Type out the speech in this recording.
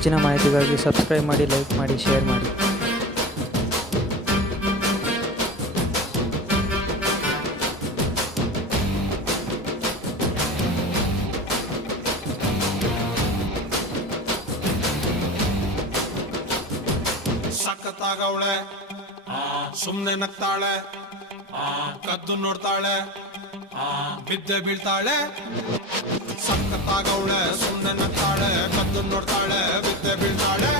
ಹೆಚ್ಚಿನ ಮಾಹಿತಿಗಾಗಿ ಸಬ್ಸ್ಕ್ರೈಬ್ ಮಾಡಿ, ಲೈಕ್ ಮಾಡಿ, ಶೇರ್ ಮಾಡಿ. ಸಖತ್ತಾಗವಳೆ, ಸುಮ್ನೆ ನಗ್ತಾಳೆ, ಕದ್ದು ನೋಡ್ತಾಳೆ, ಬಿದ್ದೆ ಬೀಳ್ತಾಳೆ. ಸಖತ್ತಾಗವಳೆ, ಸುಮ್ನೆ ನಗ್ತಾಳೆ, ಕದ್ದು ನೋಡ್ತಾಳೆ, ಬಿದ್ದೆ ಬೀಳ್ತಾಳೆ.